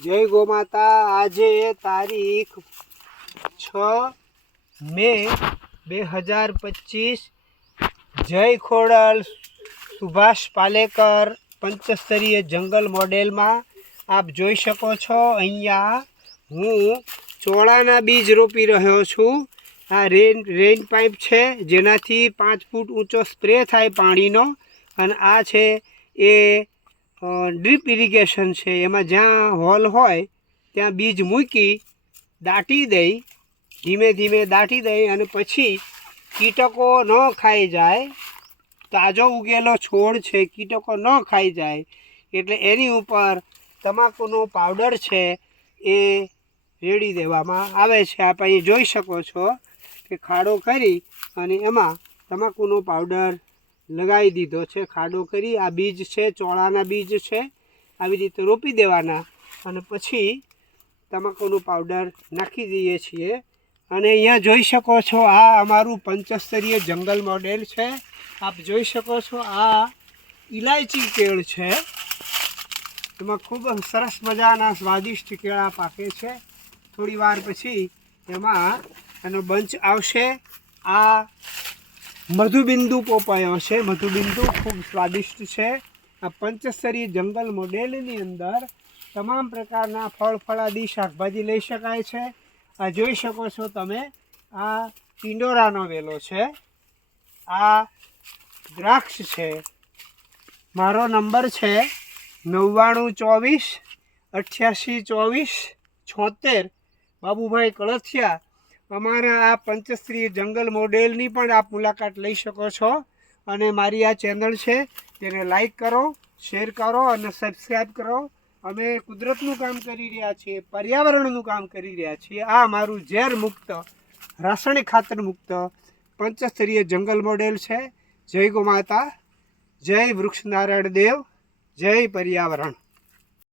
જય ગોમાતા। આજે તારીખ 6 મે 2025। જય ખોડલ સુભાષ પાલેકર પંચસ્તરીય જંગલ મોડેલમાં આપ જોઈ શકો છો। અહીંયા હું ચોળાના બીજ રોપી રહ્યો છું। આ રેન પાઇપ છે જેનાથી 5 ફૂટ ઊંચો સ્પ્રે થાય પાણીનો, અને આ છે એ ડ્રીપ ઇરિગેશન છે। એમાં જ્યાં હોલ હોય ત્યાં બીજ મૂકી દાટી દઈ, ધીમે ધીમે દાટી દઈ, અને પછી કીટકો ન ખાઈ જાય, તાજો ઉગેલો છોડ છે કીટકો ન ખાઈ જાય એટલે એની ઉપર તમાકુનો પાવડર છે એ રેડી દેવામાં આવે છે। આપ અહીં જોઈ શકો છો કે ખાડો કરી અને એમાં તમાકુનો પાવડર લગાવી દીધો છે। ખાડો કરી આ બીજ છે, ચોળાના બીજ છે, આવી રીતે રોપી દેવાના અને પછી તમાકુનો પાવડર નાખી દઈએ છીએ। અને અહીંયા જોઈ શકો છો આ અમારું પંચસ્તરીય જંગલ મોડેલ છે। આપ જોઈ શકો છો આ ઇલાયચી કેળ છે, એમાં ખૂબ સરસ મજાના સ્વાદિષ્ટ કેળા પાકે છે। થોડી વાર પછી એમાં એનો બંચ આવશે। આ મધુબિંદુ પોપાયો છે, મધુબિંદુ ખૂબ સ્વાદિષ્ટ છે। આ પંચસ્તરીય જંગલ મોડેલની અંદર તમામ પ્રકારના ફળ ફળાદી શાકભાજી લઈ શકાય છે। આ જોઈ શકો છો તમે, આ ટિંડોરાનો વેલો છે, આ દ્રાક્ષ છે। મારો નંબર છે 9924 8824 76। બાબુભાઈ કળથિયા। અમારા આ પંચસ્તરીય જંગલ મોડેલની પણ આપ મુલાકાત લઈ શકો છો। અને મારી આ ચેનલ છે તેને લાઈક કરો, શેર કરો અને સબસ્ક્રાઈબ કરો। અમે કુદરતનું કામ કરી રહ્યા છીએ, પર્યાવરણનું કામ કરી રહ્યા છીએ। આ અમારું ઝેર મુક્ત, રાસાયણિક ખાતર મુક્ત પંચસ્તરીય જંગલ મોડેલ છે। જય ગોમાતા, જય વૃક્ષ નારાયણ દેવ, જય પર્યાવરણ।